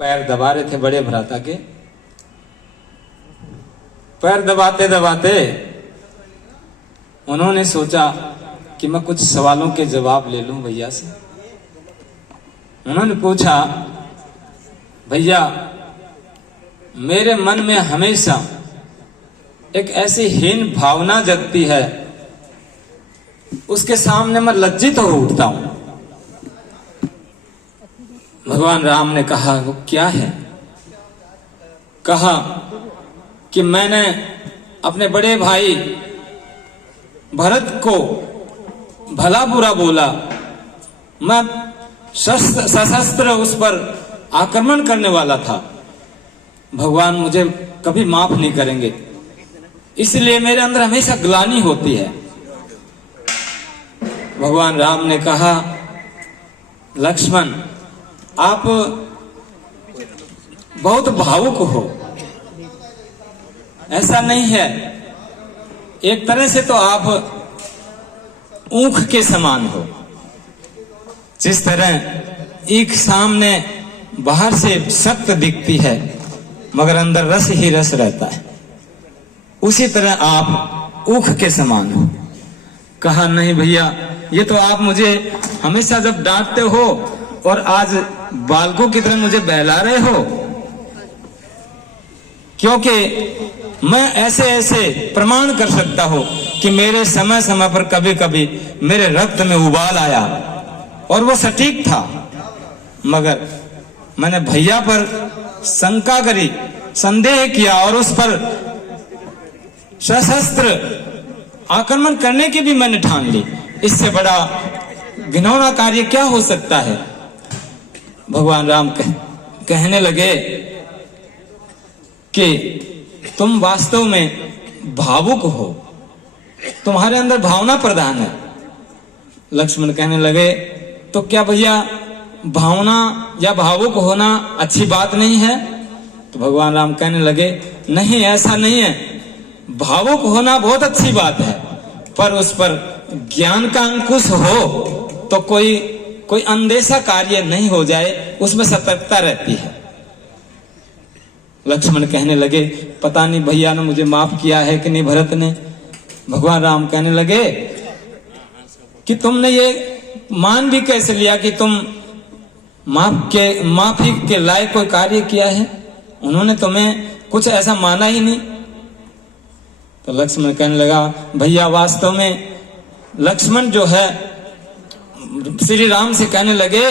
पैर दबा रहे थे बड़े भ्राता के। पैर दबाते दबाते उन्होंने सोचा कि मैं कुछ सवालों के जवाब ले लूं भैया से। उन्होंने पूछा, भैया मेरे मन में हमेशा एक ऐसी हीन भावना जगती है, उसके सामने मैं लज्जित हो उठता हूं। भगवान राम ने कहा, वो क्या है? कहा कि मैंने अपने बड़े भाई भरत को भला बुरा बोला, मैं सशस्त्र उस पर आक्रमण करने वाला था। भगवान मुझे कभी माफ नहीं करेंगे, इसलिए मेरे अंदर हमेशा ग्लानि होती है। भगवान राम ने कहा, लक्ष्मण आप बहुत भावुक हो, ऐसा नहीं है। एक तरह से तो आप ऊख के समान हो। जिस तरह ईख सामने बाहर से सख्त दिखती है मगर अंदर रस ही रस रहता है, उसी तरह आप ऊख के समान हो। कहा, नहीं भैया, ये तो आप मुझे हमेशा जब डांटते हो और आज बालकों की तरह मुझे बहला रहे हो, क्योंकि मैं ऐसे ऐसे प्रमाण कर सकता हूं कि मेरे समय समय पर कभी कभी मेरे रक्त में उबाल आया और वो सटीक था, मगर मैंने भैया पर शंका करी, संदेह किया और उस पर सशस्त्र आक्रमण करने की भी मैंने ठान ली। इससे बड़ा घिनौना कार्य क्या हो सकता है? भगवान राम कहने लगे कि तुम वास्तव में भावुक हो, तुम्हारे अंदर भावना प्रधान है। लक्ष्मण कहने लगे, तो क्या भैया भावना या भावुक होना अच्छी बात नहीं है? तो भगवान राम कहने लगे, नहीं ऐसा नहीं है, भावुक होना बहुत अच्छी बात है, पर उस पर ज्ञान का अंकुश हो तो कोई अनदेशा कार्य नहीं हो जाए, उसमें सतर्कता रहती है। लक्ष्मण कहने लगे, पता नहीं भैया ने मुझे माफ किया है कि नहीं भरत ने। भगवान राम कहने लगे कि तुमने ये मान भी कैसे लिया कि तुम माफी के लायक कोई कार्य किया है? उन्होंने तुम्हें कुछ ऐसा माना ही नहीं। तो लक्ष्मण कहने लगा, भैया वास्तव में लक्ष्मण जो है श्री राम से कहने लगे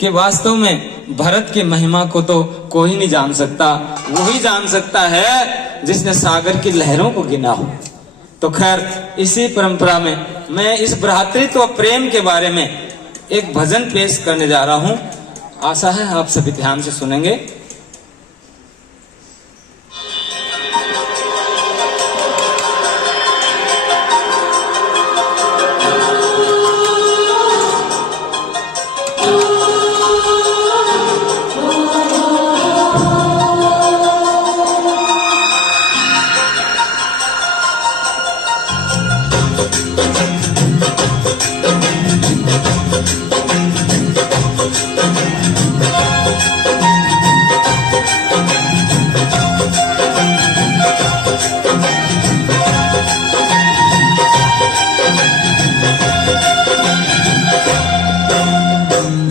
कि वास्तव में भरत की महिमा को तो कोई नहीं जान सकता, वही जान सकता है जिसने सागर की लहरों को गिना हो। तो खैर इसी परंपरा में मैं इस भ्रातृत्व प्रेम के बारे में एक भजन पेश करने जा रहा हूं। आशा है आप सभी ध्यान से सुनेंगे।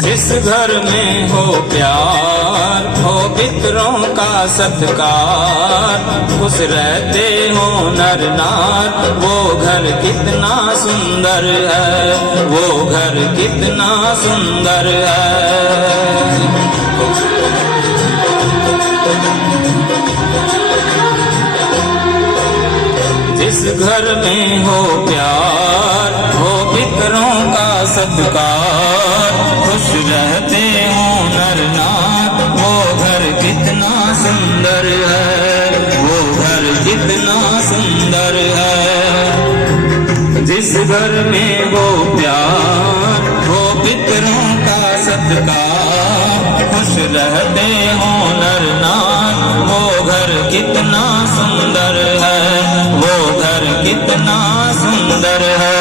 जिस घर में हो प्यार, हो पितरों का सत्कार, खुश रहते हो नर नार, वो घर कितना सुंदर है, वो घर कितना सुंदर है। जिस घर में हो प्यार, हो पितरों का सत्कार, खुश रहते हो नर नार, वो घर कितना सुंदर है, वो घर कितना सुंदर है। जिस घर में वो प्यार, हो पितरों का सत्कार, खुश रहते हो नर नार, वो घर कितना सुंदर है, वो घर कितना सुंदर है।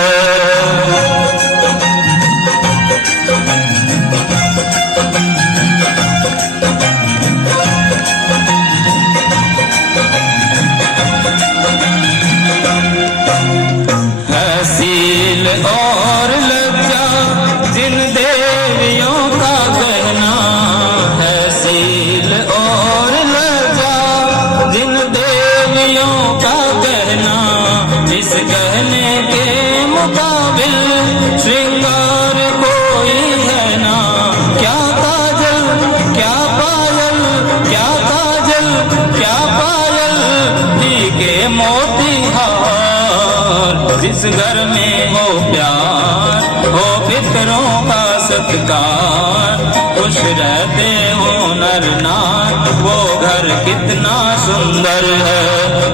के मोती हार। जिस घर में हो प्यार, हो पितरों का सत्कार, खुश रहते हो नर नार, वो घर कितना सुंदर है,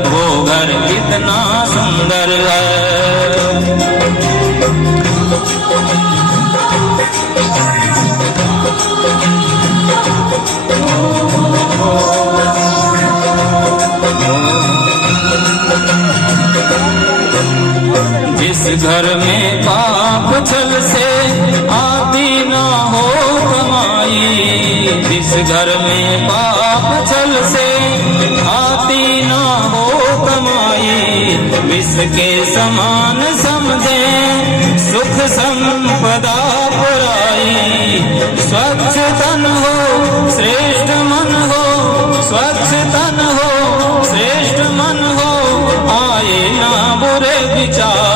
वो घर कितना सुंदर है। जिस घर में पाप छल से आती ना हो कमाई, जिस घर में पाप छल से आती ना हो कमाई, विष के समान समझे सुख संपदा पुराई। स्वच्छ तन हो श्रेष्ठ मन हो, स्वच्छ तन हो श्रेष्ठ मन हो, आए ना बुरे विचार।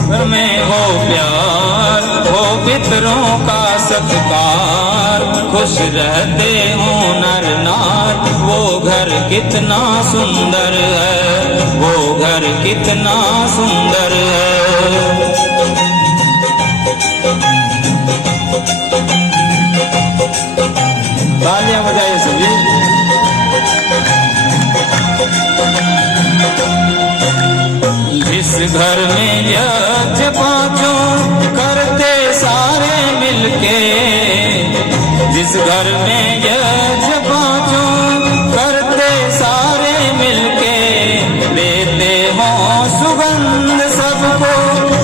घर में हो प्यार, हो पितरों का सत्कार, खुश रहते हो नर नार, वो घर कितना सुंदर है, वो घर कितना सुंदर है। तालियां बजाइए सभी। जिस घर में यज्ञ पांचों करते सारे मिलके, जिस घर में यज्ञ पांचों करते सारे मिलके, देते हो सुगंध सबको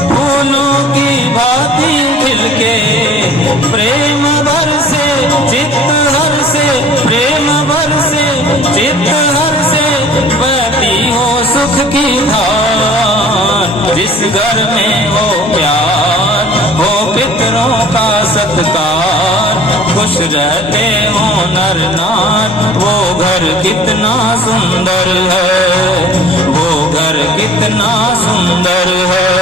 फूलों की भांति खिलके। प्रेम भर से चित्त हर से, प्रेम भर से चित्त हर से, बहती हो सुख की धार। जिस घर में हो प्यार, हो पितरों का सत्कार, खुश रहते हो नर नार, वो घर कितना सुंदर है, वो घर कितना सुंदर है।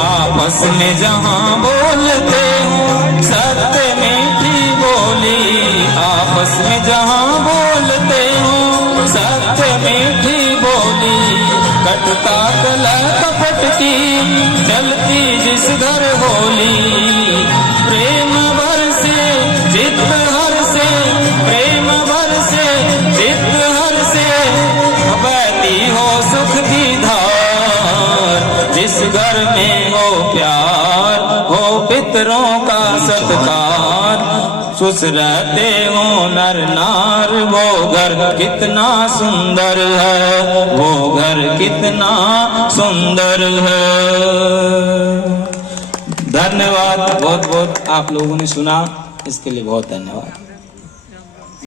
आपस में जहाँ बोलते हो सत्य मीठी बोली, आपस में जहाँ बोलते हो सत्य मीठी बोली, कटता कलह कपट की चलती जिस घर होली। प्रेम भर से चित्त हर से, प्रेम भर से चित्त हर से, बहती हो सुख की धार। जिस घर में हो प्यार, हो पितरों का सत्कार, खुश रहते हो नर नार, वो घर कितना सुंदर है, वो घर कितना सुंदर है। धन्यवाद। बहुत बहुत आप लोगों ने सुना, इसके लिए बहुत धन्यवाद।